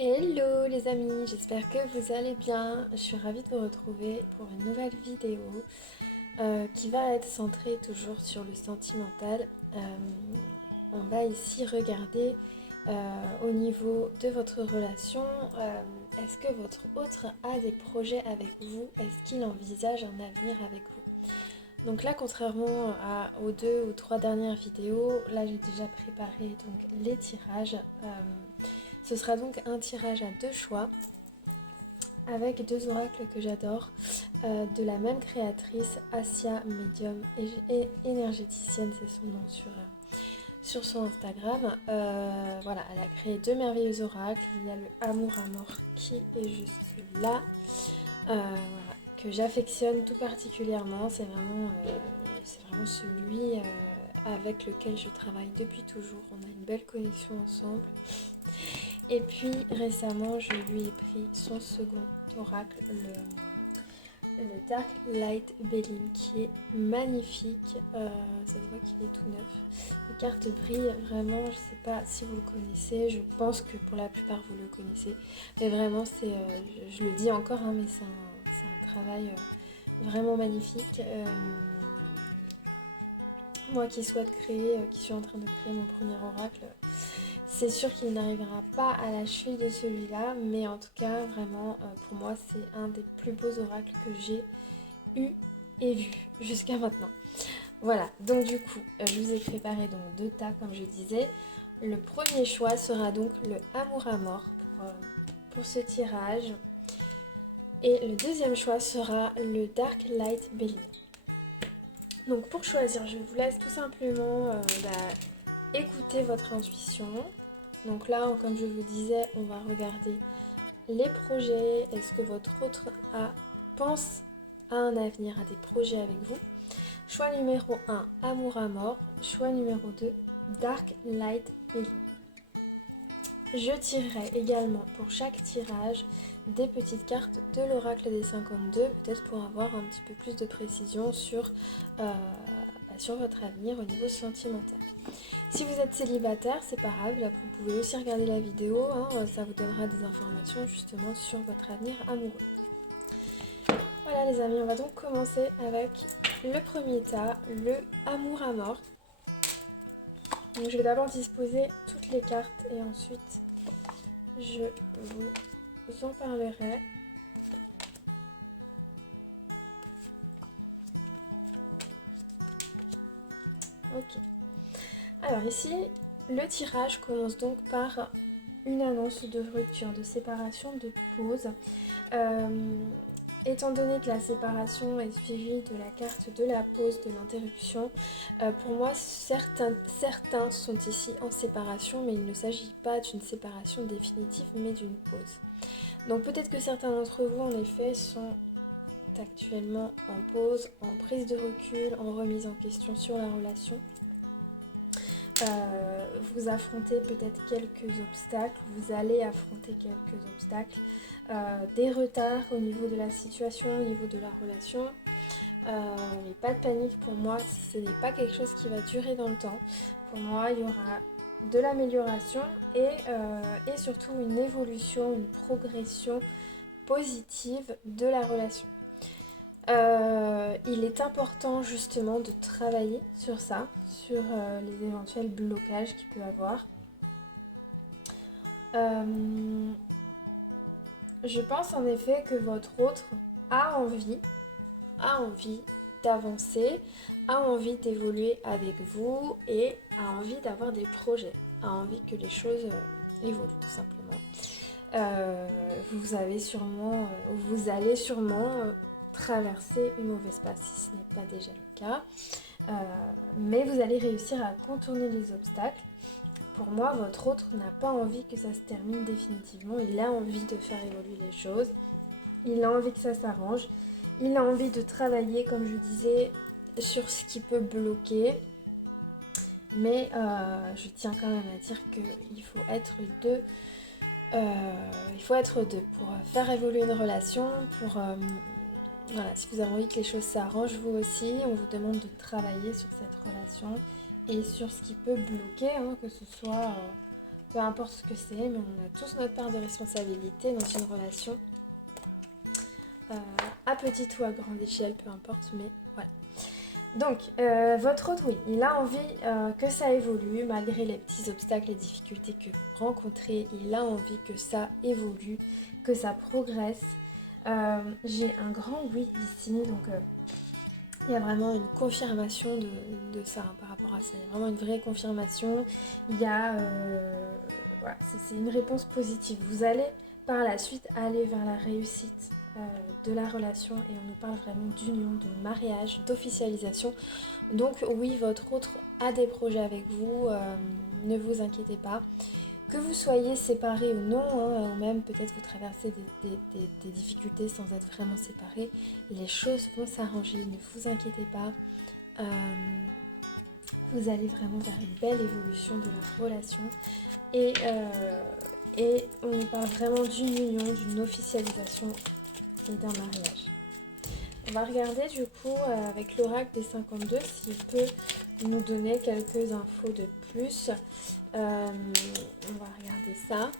Hello les amis, j'espère que vous allez bien. Je suis ravie de vous retrouver pour une nouvelle vidéo qui va être centrée toujours sur le sentimental. On va ici regarder au niveau de votre relation, est-ce que votre autre a des projets avec vous? Est-ce qu'il envisage un avenir avec vous? Donc là, contrairement aux 2 ou 3 dernières vidéos, là j'ai déjà préparé donc les tirages. Ce sera donc un tirage à 2 choix avec 2 oracles que j'adore, de la même créatrice, Asia Medium et énergéticienne, c'est son nom sur son Instagram. Voilà, elle a créé 2 merveilleux oracles. Il y a le Amour à mort qui est juste là, voilà, que j'affectionne tout particulièrement. C'est vraiment celui avec lequel je travaille depuis toujours. On a une belle connexion ensemble. Et puis récemment, je lui ai pris son second oracle, le Dark Light Belin, qui est magnifique. Ça se voit qu'il est tout neuf. Les cartes brillent vraiment. Je ne sais pas si vous le connaissez. Je pense que pour la plupart vous le connaissez. Mais vraiment, je le dis encore, hein, mais c'est un travail vraiment magnifique. Moi qui souhaite créer, qui suis en train de créer mon premier oracle, c'est sûr qu'il n'arrivera pas à la cheville de celui-là, mais en tout cas, vraiment, pour moi, c'est un des plus beaux oracles que j'ai eu et vu jusqu'à maintenant. Voilà, donc du coup, je vous ai préparé donc 2 tas, comme je disais. Le premier choix sera donc le Amour à mort pour ce tirage. Et le deuxième choix sera le Dark Light Belin. Donc pour choisir, je vous laisse tout simplement écouter votre intuition. Donc là, comme je vous disais, on va regarder les projets. Est-ce que votre autre pense à un avenir, à des projets avec vous? Choix numéro 1, Amour à mort. Choix numéro 2, Dark Light Belin. Je tirerai également pour chaque tirage des petites cartes de l'oracle des 52, peut-être pour avoir un petit peu plus de précision sur votre avenir au niveau sentimental. Si vous êtes célibataire, c'est pas grave, là, vous pouvez aussi regarder la vidéo, hein, ça vous donnera des informations justement sur votre avenir amoureux. Voilà les amis, on va donc commencer avec le premier tas, le Amour à mort. Donc je vais d'abord disposer toutes les cartes et ensuite je vous en parlerai. Ok. Alors ici, le tirage commence donc par une annonce de rupture, de séparation, de pause. Étant donné que la séparation est suivie de la carte de la pause, de l'interruption, pour moi, certains sont ici en séparation, mais il ne s'agit pas d'une séparation définitive, mais d'une pause. Donc peut-être que certains d'entre vous, en effet, sont actuellement en pause, en prise de recul, en remise en question sur la relation. Vous affrontez peut-être quelques obstacles, vous allez affronter quelques obstacles, des retards au niveau de la situation, au niveau de la relation. Mais pas de panique pour moi, ce n'est pas quelque chose qui va durer dans le temps. Pour moi, il y aura de l'amélioration et surtout une évolution, une progression positive de la relation. Il est important justement de travailler sur ça, sur les éventuels blocages qu'il peut avoir. Je pense en effet que votre autre a envie d'avancer, a envie d'évoluer avec vous et a envie d'avoir des projets, a envie que les choses évoluent tout simplement. Vous allez sûrement traverser une mauvaise passe si ce n'est pas déjà le cas, mais vous allez réussir à contourner les obstacles. Pour moi, votre autre n'a pas envie que ça se termine définitivement, il a envie de faire évoluer les choses, il a envie que ça s'arrange, il a envie de travailler, comme je disais, sur ce qui peut bloquer, mais je tiens quand même à dire qu'il faut être deux. Pour faire évoluer une relation, voilà, si vous avez envie que les choses s'arrangent, vous aussi, on vous demande de travailler sur cette relation et sur ce qui peut bloquer, hein, que ce soit peu importe ce que c'est, mais on a tous notre part de responsabilité dans une relation, à petite ou à grande échelle, peu importe, mais voilà. Donc, votre autre, oui, il a envie que ça évolue, malgré les petits obstacles et difficultés que vous rencontrez, il a envie que ça évolue, que ça progresse. J'ai un grand oui ici, donc il y a vraiment une confirmation de ça par rapport à ça. Il y a vraiment une vraie confirmation. Il y a... voilà, c'est une réponse positive. Vous allez par la suite aller vers la réussite de la relation et on nous parle vraiment d'union, de mariage, d'officialisation. Donc oui, votre autre a des projets avec vous, ne vous inquiétez pas. Que vous soyez séparés ou non, hein, ou même peut-être vous traversez des difficultés sans être vraiment séparés, les choses vont s'arranger, ne vous inquiétez pas. Vous allez vraiment vers une belle évolution de la relation. Et on nous parle vraiment d'une union, d'une officialisation et d'un mariage. On va regarder du coup avec l'oracle des 52 s'il peut nous donner quelques infos de plus. On va regarder ça.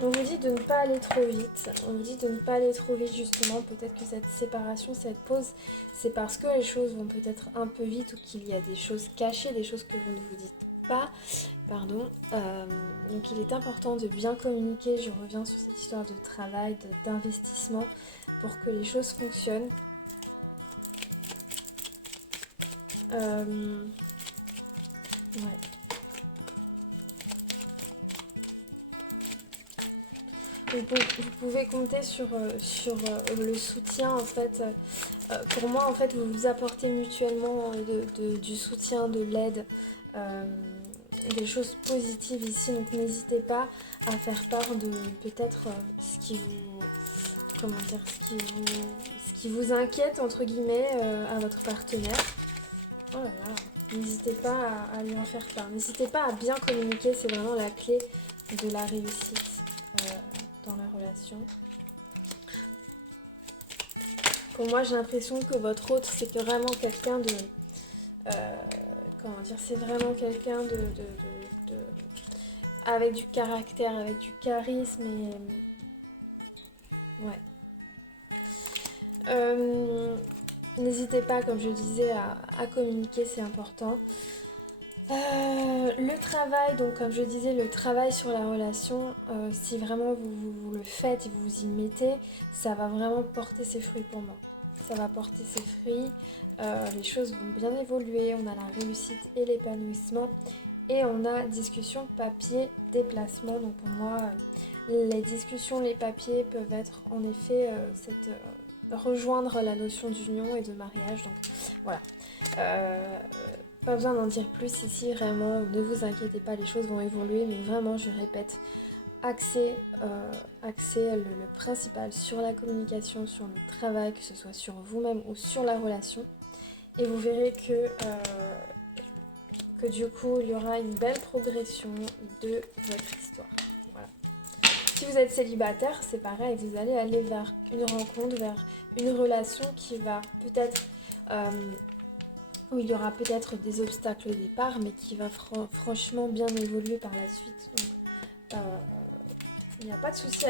On vous dit de ne pas aller trop vite. On vous dit de ne pas aller trop vite justement. Peut-être que cette séparation, cette pause, c'est parce que les choses vont peut-être un peu vite ou qu'il y a des choses cachées, des choses que vous ne vous dites pas. Pardon. Donc il est important de bien communiquer. Je reviens sur cette histoire de travail, d'investissement pour que les choses fonctionnent. Ouais. Vous pouvez compter sur le soutien en fait. Pour moi en fait vous vous apportez mutuellement du soutien, de l'aide, des choses positives ici. Donc n'hésitez pas à faire part de peut-être ce qui vous, comment dire, ce qui vous inquiète entre guillemets à votre partenaire. Oh là là, n'hésitez pas à lui en faire part. N'hésitez pas à bien communiquer, c'est vraiment la clé de la réussite dans la relation. Pour moi, j'ai l'impression que votre autre, c'est vraiment quelqu'un de... comment dire, c'est vraiment quelqu'un avec du caractère, avec du charisme et... ouais. N'hésitez pas, comme je disais, à communiquer, c'est important. Le travail, donc comme je disais, le travail sur la relation, si vraiment vous le faites et vous vous y mettez, ça va vraiment porter ses fruits pour moi. Ça va porter ses fruits, les choses vont bien évoluer, on a la réussite et l'épanouissement. Et on a discussion, papier, déplacement. Donc pour moi, les discussions, les papiers peuvent être en effet rejoindre la notion d'union et de mariage. Donc voilà. Pas besoin d'en dire plus ici, vraiment, ne vous inquiétez pas, les choses vont évoluer, mais vraiment, je répète, axez le principal sur la communication, sur le travail, que ce soit sur vous-même ou sur la relation. Et vous verrez que du coup, il y aura une belle progression de votre histoire. Voilà. Si vous êtes célibataire, c'est pareil, vous allez aller vers une rencontre, vers une relation qui va peut-être... où il y aura peut-être des obstacles au départ, mais qui va franchement bien évoluer par la suite. Donc, il n'y a pas de souci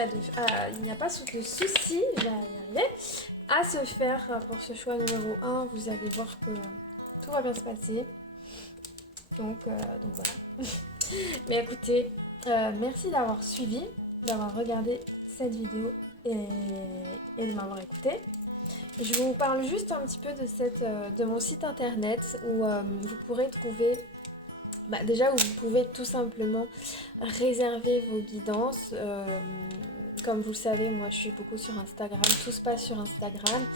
il n'y a pas de souci, je vais y arriver, à se faire pour ce choix numéro 1. Vous allez voir que tout va bien se passer. Donc voilà. Mais écoutez, merci d'avoir suivi, d'avoir regardé cette vidéo et de m'avoir écouté. Je vous parle juste un petit peu de mon site internet où vous pourrez trouver, déjà où vous pouvez tout simplement réserver vos guidances. Comme vous le savez, moi je suis beaucoup sur Instagram, tout se passe sur Instagram.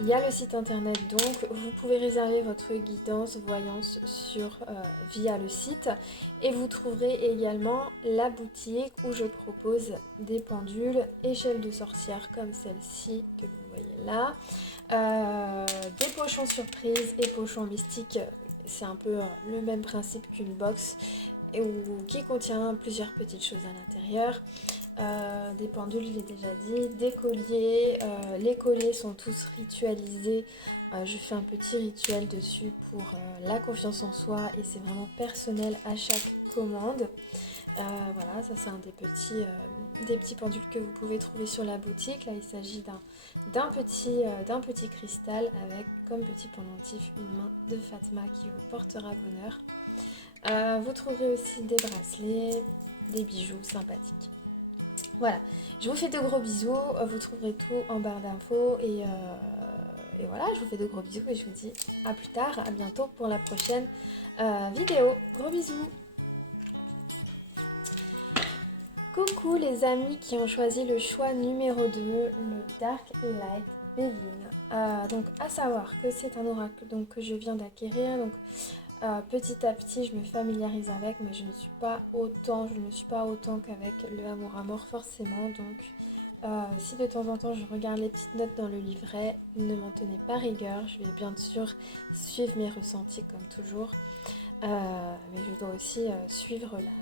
Il y a le site internet donc, vous pouvez réserver votre guidance voyance via le site. Et vous trouverez également la boutique où je propose des pendules, échelles de sorcière comme celle-ci que vous voyez là. Des pochons surprises et pochons mystiques, c'est un peu le même principe qu'une box qui contient plusieurs petites choses à l'intérieur. des pendules, je l'ai déjà dit, des colliers. Les colliers sont tous ritualisés. Je fais un petit rituel dessus pour la confiance en soi et c'est vraiment personnel à chaque commande. Voilà, ça c'est un des petits pendules que vous pouvez trouver sur la boutique. Là, il s'agit d'un petit cristal avec comme petit pendentif une main de Fatma qui vous portera bonheur. Vous trouverez aussi des bracelets, des bijoux sympathiques. Voilà, je vous fais de gros bisous, vous trouverez tout en barre d'infos et voilà, je vous fais de gros bisous et je vous dis à plus tard, à bientôt pour la prochaine vidéo. Gros bisous. Coucou les amis qui ont choisi le choix numéro 2, le Dark Light Begin. Donc à savoir que c'est un oracle donc, que je viens d'acquérir. Donc petit à petit je me familiarise avec, mais je ne me suis pas autant qu'avec le Amour à mort forcément. Donc si de temps en temps je regarde les petites notes dans le livret, ne m'en tenez pas rigueur. Je vais bien sûr suivre mes ressentis comme toujours. Mais je dois aussi suivre la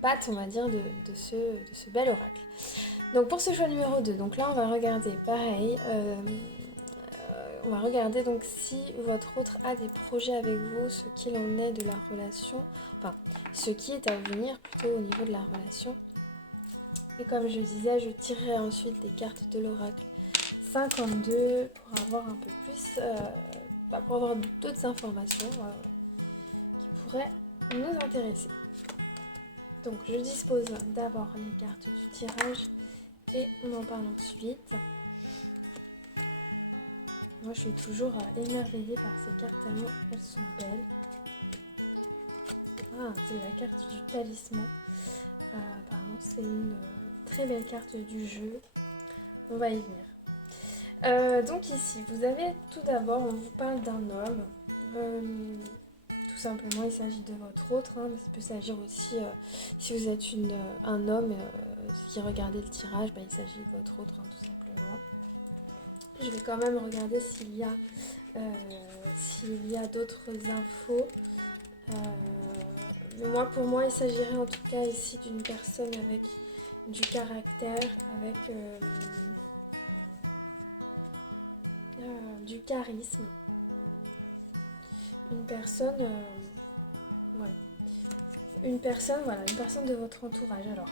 patte, on va dire, de ce bel oracle. Donc pour ce choix numéro 2, donc là on va regarder pareil, on va regarder donc si votre autre a des projets avec vous, ce qu'il en est de la relation, enfin ce qui est à venir plutôt au niveau de la relation. Et comme je disais, je tirerai ensuite des cartes de l'oracle 52 pour avoir un peu plus, pour avoir d'autres informations qui pourraient nous intéresser. Donc je dispose d'abord les cartes du tirage et on en parle ensuite. Moi je suis toujours émerveillée par ces cartes tellement elles sont belles. Ah, c'est la carte du talisman. Apparemment c'est une très belle carte du jeu. On va y venir. Donc ici, vous avez tout d'abord, on vous parle d'un homme. Tout simplement, il s'agit de votre autre, hein, mais ça peut s'agir aussi, si vous êtes un homme qui regardez le tirage, il s'agit de votre autre, hein, tout simplement. Je vais quand même regarder s'il y a d'autres infos. Mais pour moi, il s'agirait en tout cas ici d'une personne avec du caractère, avec du charisme. Une personne, une personne de votre entourage. Alors,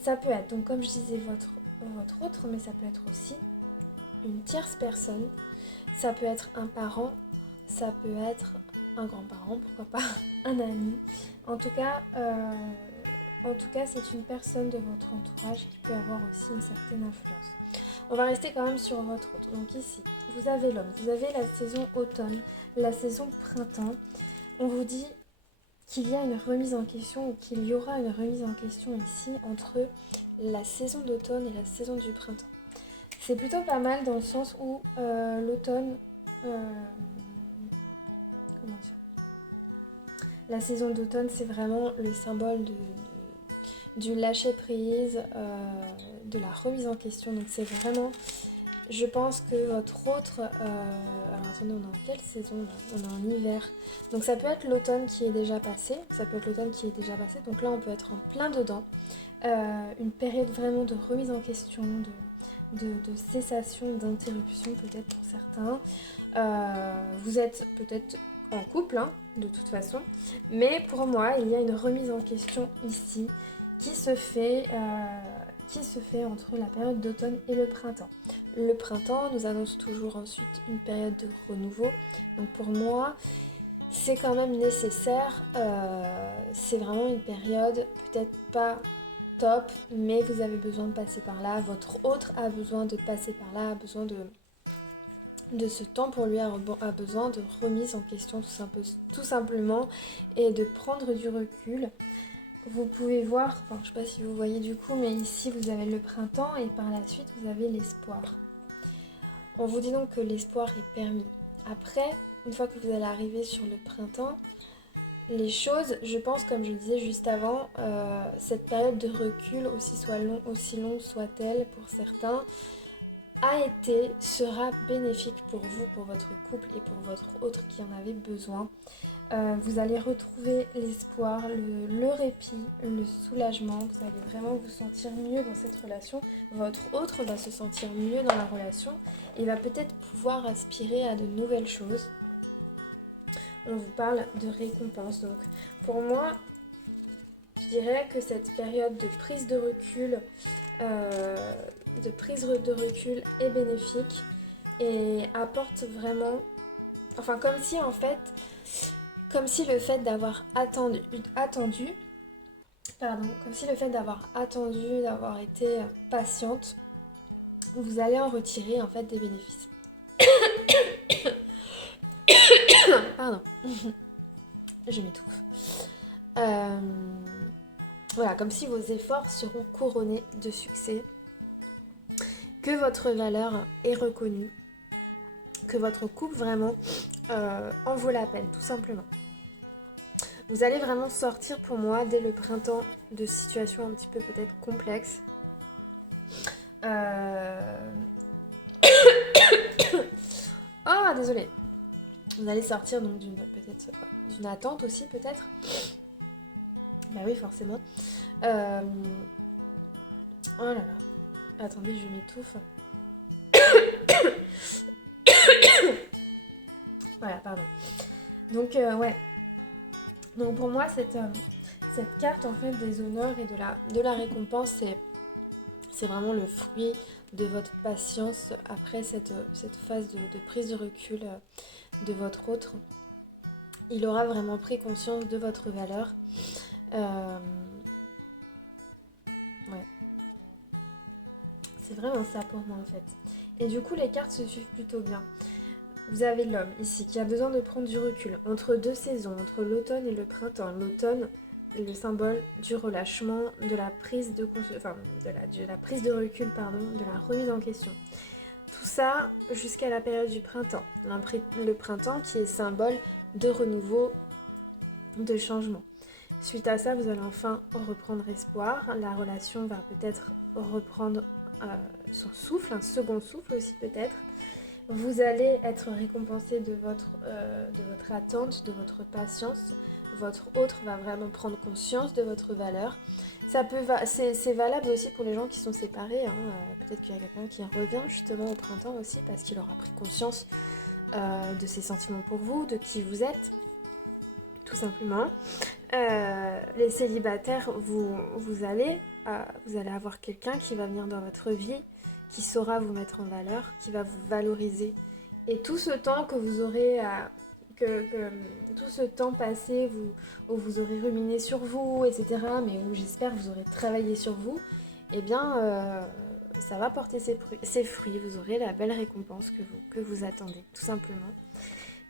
ça peut être, donc comme je disais, votre autre, mais ça peut être aussi une tierce personne. Ça peut être un parent, ça peut être un grand-parent, pourquoi pas, un ami. En tout cas, c'est une personne de votre entourage qui peut avoir aussi une certaine influence. On va rester quand même sur votre autre. Donc ici, vous avez l'homme, vous avez la saison automne, la saison printemps. On vous dit qu'il y a une remise en question ou qu'il y aura une remise en question ici entre la saison d'automne et la saison du printemps. C'est plutôt pas mal dans le sens où l'automne... comment dire ? La saison d'automne, c'est vraiment le symbole du lâcher-prise, de la remise en question. Donc c'est vraiment... Je pense que votre autre... alors attendez, on est en quelle saison là ? On est en hiver. Donc ça peut être l'automne qui est déjà passé. Donc là, on peut être en plein dedans. Une période vraiment de remise en question, de cessation, d'interruption peut-être pour certains. Vous êtes peut-être en couple, hein, de toute façon. Mais pour moi, il y a une remise en question ici qui se fait entre la période d'automne et le printemps. Le printemps nous annonce toujours ensuite une période de renouveau. Donc pour moi, c'est quand même nécessaire. C'est vraiment une période peut-être pas top, mais vous avez besoin de passer par là. Votre autre a besoin de passer par là, a besoin de ce temps pour lui, a besoin de remise en question tout simplement et de prendre du recul. Vous pouvez voir, je ne sais pas si vous voyez du coup, mais ici vous avez le printemps et par la suite vous avez l'espoir. On vous dit donc que l'espoir est permis. Après, une fois que vous allez arriver sur le printemps, les choses, je pense, comme je disais juste avant, cette période de recul, aussi longue soit-elle pour certains, sera bénéfique pour vous, pour votre couple et pour votre autre qui en avait besoin. Vous allez retrouver l'espoir, le répit, le soulagement. Vous allez vraiment vous sentir mieux dans cette relation. Votre autre va se sentir mieux dans la relation et va peut-être pouvoir aspirer à de nouvelles choses. On vous parle de récompense. Donc pour moi, je dirais que cette période de prise de recul, est bénéfique et apporte vraiment... Enfin, comme si le fait d'avoir attendu, d'avoir été patiente, vous allez en retirer en fait des bénéfices. Pardon, je m'étouffe. Voilà, comme si vos efforts seront couronnés de succès, que votre valeur est reconnue, que votre couple vraiment en vaut la peine, tout simplement. Vous allez vraiment sortir pour moi dès le printemps de situations un petit peu peut-être complexes. Oh, désolée. Vous allez sortir donc d'une attente aussi peut-être. Bah oui, forcément. Oh là là. Attendez, je m'étouffe. Voilà, pardon. Donc ouais. Donc pour moi, cette carte en fait des honneurs et de la récompense, c'est vraiment le fruit de votre patience après cette phase de prise de recul de votre autre. Il aura vraiment pris conscience de votre valeur. Ouais. C'est vraiment ça pour moi en fait. Et du coup, les cartes se suivent plutôt bien. Vous avez l'homme ici qui a besoin de prendre du recul entre deux saisons, entre l'automne et le printemps. L'automne, le symbole du relâchement, de la prise de prise de recul, de la remise en question. Tout ça jusqu'à la période du printemps. Le printemps qui est symbole de renouveau, de changement. Suite à ça, vous allez enfin reprendre espoir. La relation va peut-être reprendre son souffle, un second souffle aussi peut-être. Vous allez être récompensé de votre attente, de votre patience. Votre autre va vraiment prendre conscience de votre valeur. C'est valable aussi pour les gens qui sont séparés. Peut-être qu'il y a quelqu'un qui revient justement au printemps aussi parce qu'il aura pris conscience de ses sentiments pour vous, de qui vous êtes, tout simplement. Les célibataires, vous allez avoir quelqu'un qui va venir dans votre vie, qui saura vous mettre en valeur, qui va vous valoriser. Et tout ce temps que vous aurez tout ce temps passé où vous aurez ruminé sur vous, etc., mais où j'espère que vous aurez travaillé sur vous, eh bien, ça va porter ses fruits. Vous aurez la belle récompense que vous attendez, tout simplement.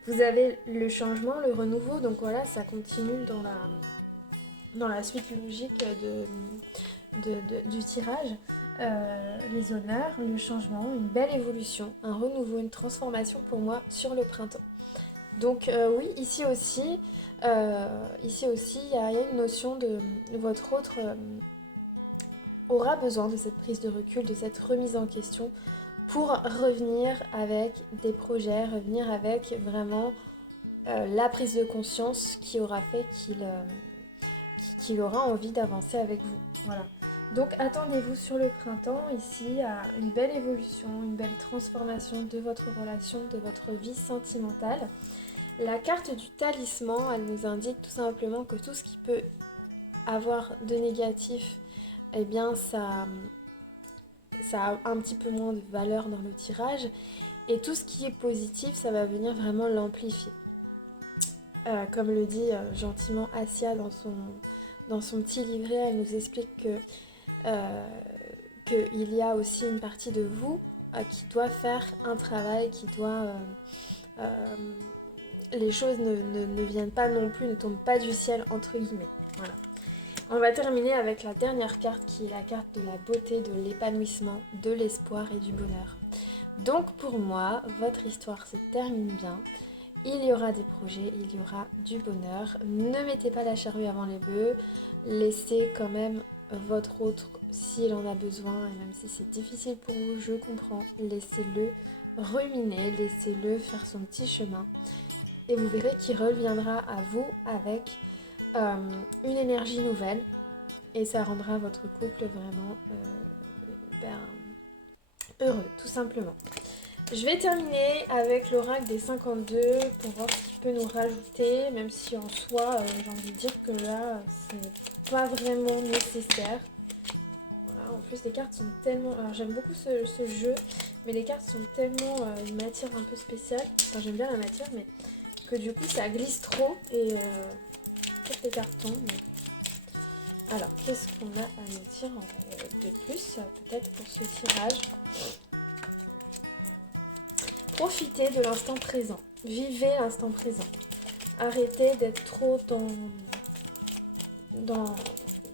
Vous avez le changement, le renouveau, donc voilà, ça continue dans la suite logique du tirage. Les honneurs, le changement, une belle évolution, un renouveau, une transformation pour moi sur le printemps. Donc oui, ici aussi, il y a une notion de votre autre aura besoin de cette prise de recul, de cette remise en question pour revenir avec des projets, revenir avec vraiment la prise de conscience qui aura fait qu'il aura envie d'avancer avec vous. Voilà. Donc attendez-vous sur le printemps ici à une belle évolution, une belle transformation de votre relation, de votre vie sentimentale. La carte du talisman, elle nous indique tout simplement que tout ce qui peut avoir de négatif, eh bien ça a un petit peu moins de valeur dans le tirage. Et tout ce qui est positif, ça va venir vraiment l'amplifier. Comme le dit gentiment Asia dans son petit livret, elle nous explique qu'il y a aussi une partie de vous qui doit faire un travail, qui doit... les choses ne viennent pas non plus, ne tombent pas du ciel, entre guillemets. Voilà. On va terminer avec la dernière carte qui est la carte de la beauté, de l'épanouissement, de l'espoir et du bonheur. Donc pour moi, votre histoire se termine bien. Il y aura des projets, il y aura du bonheur. Ne mettez pas la charrue avant les bœufs. Laissez quand même votre autre s'il en a besoin. Et même si c'est difficile pour vous, je comprends. Laissez-le ruminer, laissez-le faire son petit chemin. et vous verrez qu'il reviendra à vous avec une énergie nouvelle et ça rendra votre couple vraiment heureux, tout simplement. Je vais terminer avec l'oracle des 52 pour voir ce qu'il peut nous rajouter, même si en soi, j'ai envie de dire que là, c'est pas vraiment nécessaire. Voilà, en plus les cartes sont tellement... Alors j'aime beaucoup ce jeu, mais les cartes sont tellement une matière un peu spéciale. Enfin j'aime bien la matière, mais que du coup ça glisse trop et toutes les cartes tombent. Mais... Alors, qu'est-ce qu'on a à nous dire de plus, peut-être pour ce tirage? Profitez de l'instant présent. Vivez l'instant présent. Arrêtez d'être trop dans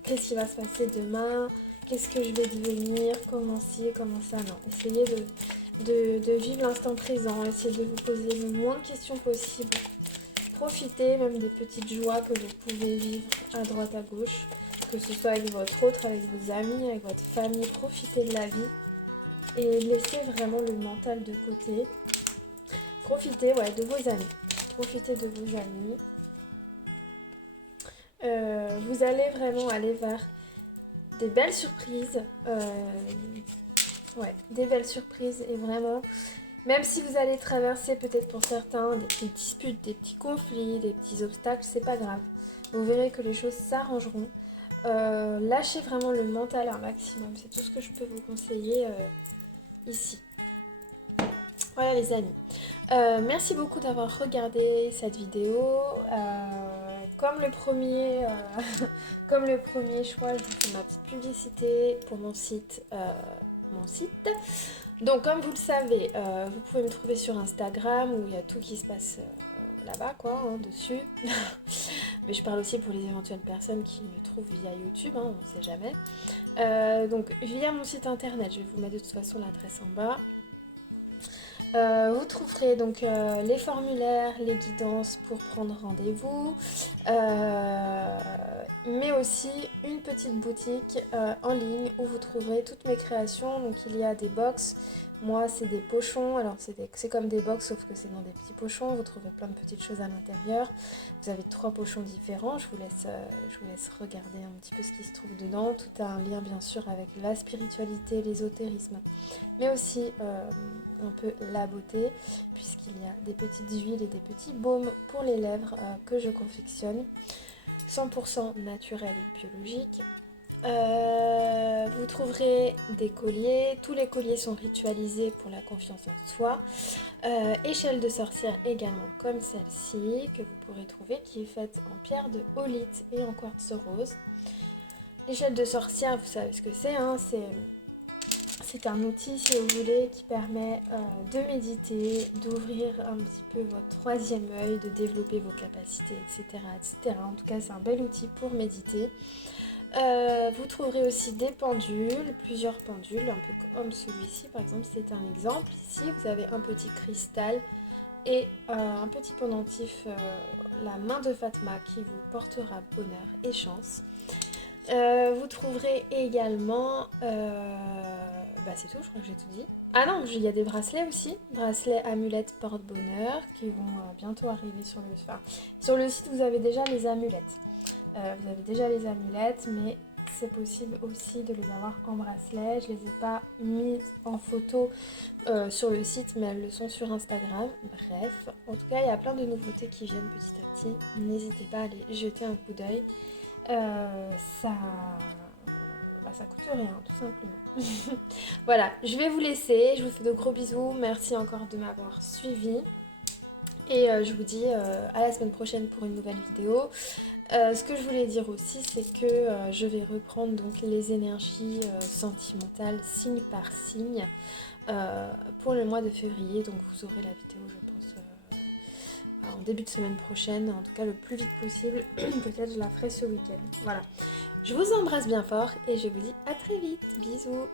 qu'est-ce qui va se passer demain, qu'est-ce que je vais devenir, comment ci, comment ça. Non, essayez de vivre l'instant présent. Essayez de vous poser le moins de questions possible. Profitez même des petites joies que vous pouvez vivre à droite, à gauche. Que ce soit avec votre autre, avec vos amis, avec votre famille. Profitez de la vie. Et laissez vraiment le mental de côté. Profitez de vos amis. Profitez de vos amis. Vous allez vraiment aller vers des belles surprises. Des belles surprises. Et vraiment, même si vous allez traverser peut-être pour certains des petites disputes, des petits conflits, des petits obstacles, c'est pas grave. Vous verrez que les choses s'arrangeront. Lâchez vraiment le mental un maximum. C'est tout ce que je peux vous conseiller ici. Voilà les amis, merci beaucoup d'avoir regardé cette vidéo. Comme le premier choix, je vous fais ma petite publicité pour mon site. Donc comme vous le savez, vous pouvez me trouver sur Instagram où il y a tout qui se passe là-bas dessus. Mais je parle aussi pour les éventuelles personnes qui me trouvent via YouTube, on ne sait jamais. Donc via mon site internet, je vais vous mettre de toute façon l'adresse en bas. Vous trouverez donc les formulaires, les guidances pour prendre rendez-vous, mais aussi une petite boutique en ligne où vous trouverez toutes mes créations. Donc il y a des box, moi c'est des pochons, alors c'est comme des box sauf que c'est dans des petits pochons, vous trouverez plein de petites choses à l'intérieur. Vous avez 3 pochons différents, je vous laisse regarder un petit peu ce qui se trouve dedans. Tout a un lien bien sûr avec la spiritualité, l'ésotérisme, mais aussi un peu la beauté, puisqu'il y a des petites huiles et des petits baumes pour les lèvres que je confectionne, 100% naturel et biologique. Vous trouverez des colliers, tous les colliers sont ritualisés pour la confiance en soi. Échelle de sorcière également comme celle-ci que vous pourrez trouver, qui est faite en pierre de holite et en quartz rose. L'échelle de sorcière, vous savez ce que c'est, c'est un outil, si vous voulez, qui permet de méditer, d'ouvrir un petit peu votre 3e œil, de développer vos capacités, etc., etc. En tout cas, c'est un bel outil pour méditer. Vous trouverez aussi des pendules, plusieurs pendules, un peu comme celui-ci, par exemple, c'est un exemple. Ici, vous avez un petit cristal et un petit pendentif, la main de Fatma, qui vous portera bonheur et chance. Vous trouverez également, c'est tout, je crois que j'ai tout dit. Ah non, il y a des bracelets aussi, bracelets, amulettes, porte-bonheur, qui vont bientôt arriver sur le site. Vous avez déjà les amulettes. Mais c'est possible aussi de les avoir en bracelet. Je les ai pas mises en photo sur le site, mais elles le sont sur Instagram. Bref, en tout cas, il y a plein de nouveautés qui viennent petit à petit. N'hésitez pas à aller jeter un coup d'œil. Ça coûte rien, tout simplement. Voilà, je vais vous laisser. Je vous fais de gros bisous. Merci encore de m'avoir suivi. Et je vous dis à la semaine prochaine pour une nouvelle vidéo. Ce que je voulais dire aussi, c'est que je vais reprendre donc les énergies sentimentales signe par signe pour le mois de février. Donc vous aurez la vidéo, je pense, en début de semaine prochaine, en tout cas le plus vite possible. Peut-être je la ferai ce week-end. Voilà. Je vous embrasse bien fort et je vous dis à très vite. Bisous.